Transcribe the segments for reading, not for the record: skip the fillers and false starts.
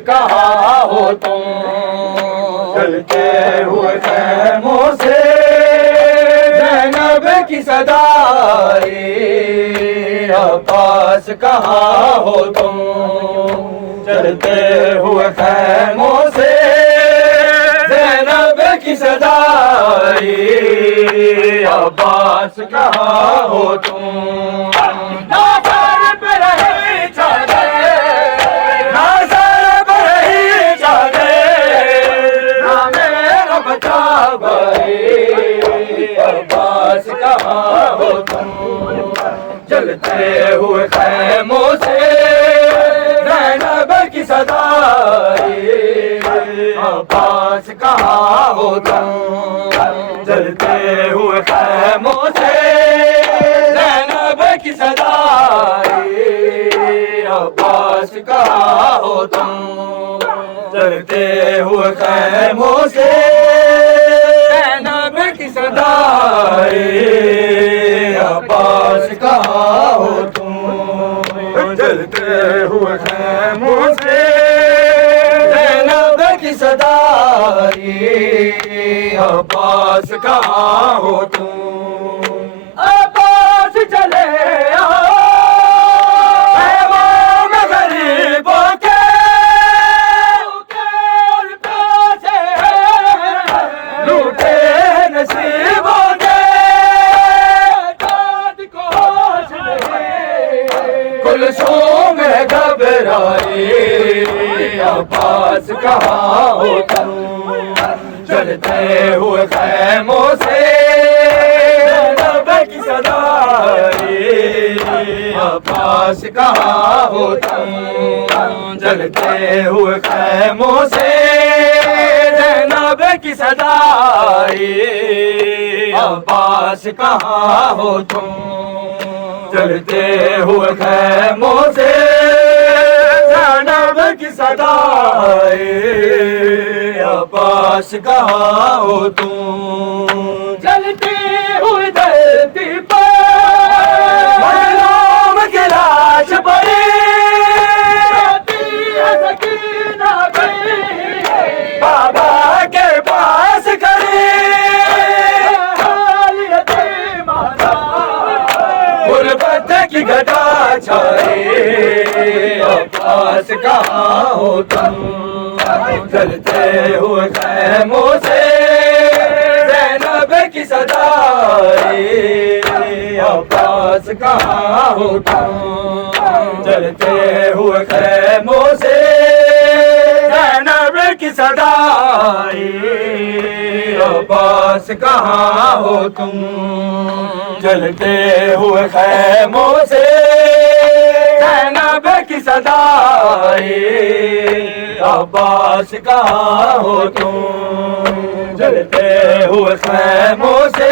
कहाँ हो तुम, चलते हुए खैमों से ज़ैनब की सदाई, अब्बास कहाँ हो तुम, चलते हुए खैमों से ज़ैनब की सदाई, अब्बास कहाँ हो तुम। चलते हुए खैमों से ज़ैनब की सदाई, अब्बास कहाँ हो तुम, चलते हुए खैमों से ज़ैनब की सदाई, अब्बास कहाँ हो तुम, चलते हुए खैमों से ज़ैनब की सदाई, अब्बास कहाँ हो तुम, चलते हुए खैमों से ज़ैनब की सदाई, अब्बास कहाँ हो तुम। अब्बास चले आओ खैमों में गरीबों के प्यासे लूटे नसीबों के, कुलसूम घबराए, अब्बास कहाँ हो तुम, चलते हुए खैमों से ज़ैनब की सदाई, अब्बास कहाँ हो तुम, चलते हुए खैमों से ज़ैनब की सदाई, अब्बास कहाँ हो तुम, चलते हुए खैमों से ज़ैनब की सदाई, अब्बास कहाँ हो तुम, चलते हुए धरती पर मज़लूम की लाश पड़ी, सकीना भी बाबा के पास खड़ी, गुर्बत की घटा छाई, अब्बास कहाँ हो तुम, चलते हुए खैमों से ज़ैनब की सदाई, अब्बास कहाँ हो तुम, चलते हुए खैमों से ज़ैनब की सदाई, अब्बास कहाँ हो तुम, चलते हुए खैमों से ज़ैनब की सदाई, अब्बास कहाँ हो तुम, चलते हुए खैमों से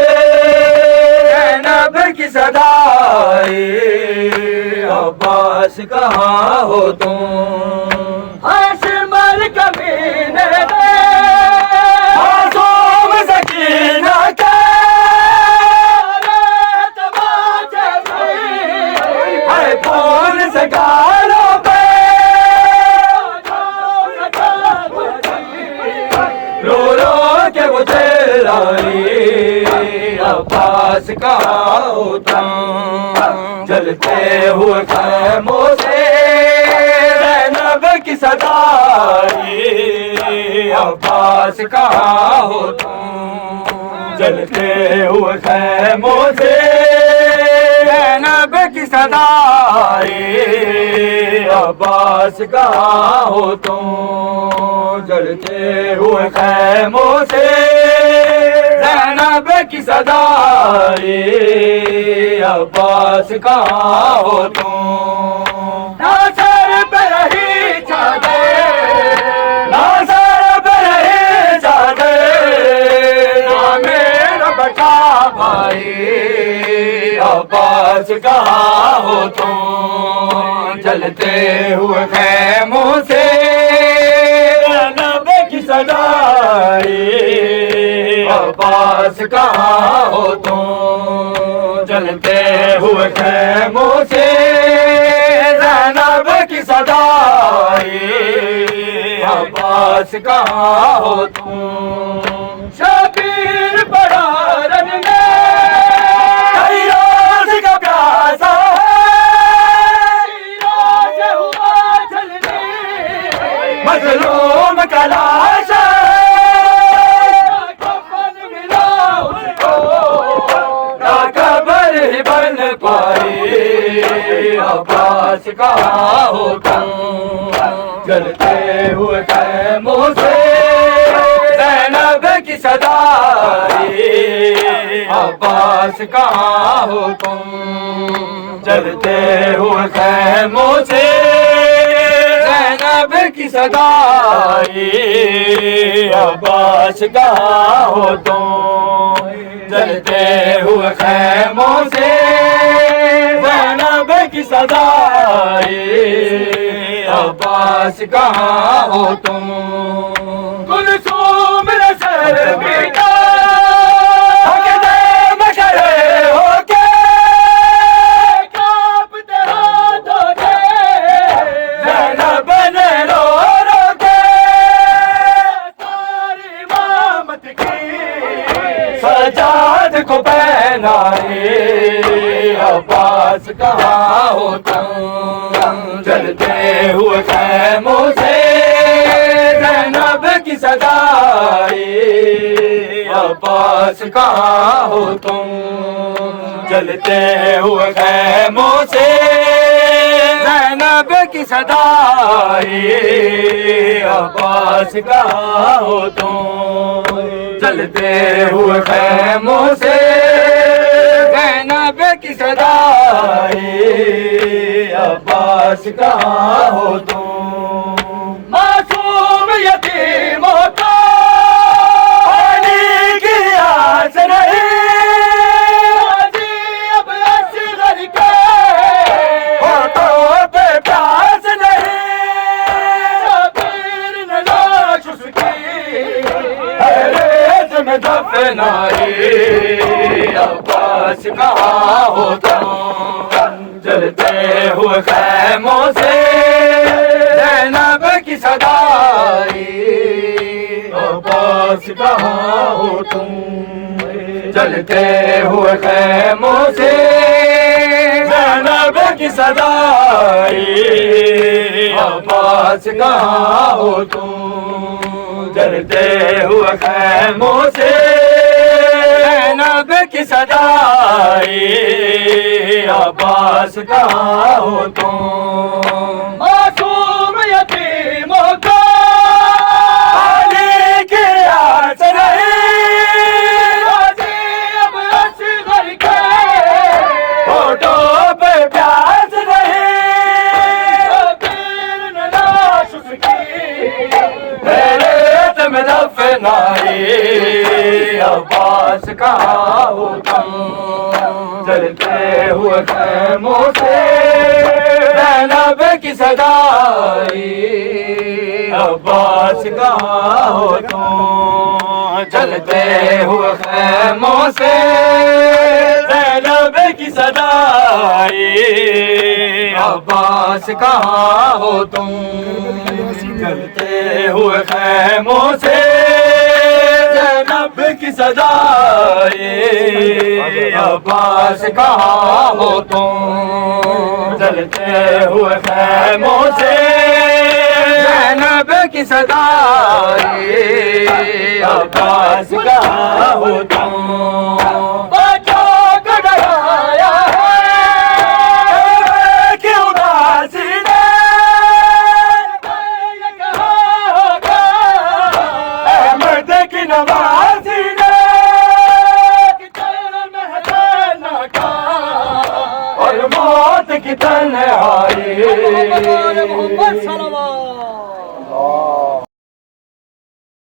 ज़ैनब की सदाई, अब्बास कहाँ हो तुम। हाशिमल कमीने मासूम सकीना के कौन से गालों पे रो रो के वो चिल्लाई, अब्बास कहाँ हो तुम, चलते हुए खैमों से ज़ैनब की सदाई, अब्बास कहाँ हो तुम, चलते हुए खैमों से ज़ैनब की सदाई, अब्बास कहाँ हो तुम, चलते हुए खैमों से ज़ैनब की सदाई, अब्बास कहाँ हो तुम। ना सर पे रही चादर, ना सर पे रही चादर, ना मेरा बचा भाई, अब्बास कहाँ हो तुम, चलते हुए खैमों से ज़ैनब की सदाई, अब्बास कहाँ हो तुम, चलते हुए खैमों से ज़ैनब की सदाई, अब्बास कहाँ हो तुम शबीर बड़ा रन में कई रोज का प्यासा रोज हुआ जलने मजलूम का लाश कफन मिला उसको ना कब्र ही बन पाई अब्बास कहाँ हो तुम जलते हुए खैमों से ज़ैनब की सदाई अब्बास कहाँ हो तुम जलते हुए खैमों से ज़ैनब की सदाई अब्बास कहाँ हो तुम जलते हुए खैमों से ज़ैनब की सदाई अब्बास कहाँ हो तुम कुलसूम सर बेटा मशरे होके कांपते हाथों से ज़ैनब ने रो रो के सारी इमामत की सजाद को पहनाई अब्बास कहाँ हो तुम जलते हुए खैमों से ज़ैनब की सदाई अब्बास कहाँ हो तुम जलते हुए खैमों से ज़ैनब की सदाई अब्बास कहाँ हो तुम जलते हुए खैमों से ज़ैनब की सदाई अब्बास कहाँ हो तुम मासूम यतीमों को पानी की आस नहीं अब असगर के होठों पे प्यास नहीं शबीर ने लाश उसकी रेत में दफनाई अब्बास कहाँ हो तुम जलते हुए खैमों से ज़ैनब की सदाई अब्बास कहाँ हो तुम जलते हुए खैमों से ज़ैनब की सदाई अब्बास कहाँ हो तुम जलते हुए खैमों से ज़ैनब की सदाई अब्बास कहाँ हो तुम मासूम यतीमों को पानी की आस नहीं अब असगर के होठों पे प्यास नहीं शबीर ने लाश उसकी रेत में दफनाई अब्बास कहाँ हो तुम जलते हुए खैमों से ज़ैनब की सदाई अब्बास कहाँ हो तुम जलते हुए खैमों से ज़ैनब की सदाई अब्बास कहाँ हो तुम जलते हुए खैमों से ज़ैनब की सदाई अब्बास कहाँ हो तुम जलते हुए खैमों से ज़ैनब की सदाई अब्बास कहाँ हो तुम बच्चों को डराया है क्यों उदासी ने ये कहा होगा अहमद की नवाज़ी ने और मौत की तन्हाई